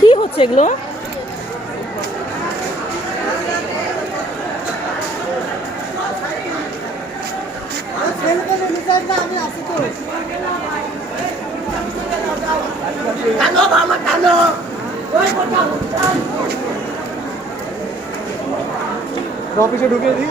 কি হচ্ছে এগুলো? অফিসে ঢুকিয়ে দিই।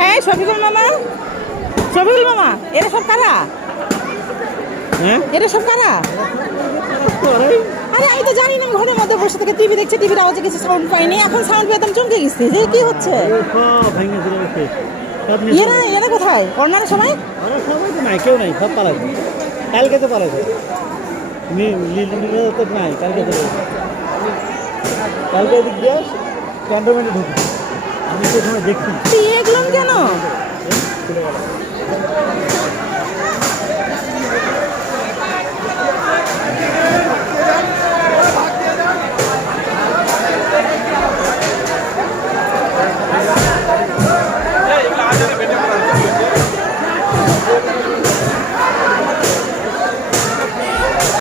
হ্যাঁ শফিকুল মামা, শফিকুল মামা, এরা সব কারা? এরা সব কারা? আরে আমি তো জানি না, ঘরের মধ্যে বসে থেকে টিভি দেখছে, টিভির আওয়াজে কিছু সাউন্ড পাইনি, এখন সাউন্ড পেতাম চমকে গেছি যে কি হচ্ছে। এরা এরা কোথায়? অন্যান্য সময় সবাই তো নাই, কেউ নাই, সব পালাবে। কালকে তো পালাবে, তো নাই, কালকে তো কালকে এদিক দিয়ে ক্যান্টনমেন্টে ঢুকি। আমি তো সময় দেখছি এগুলো কেন?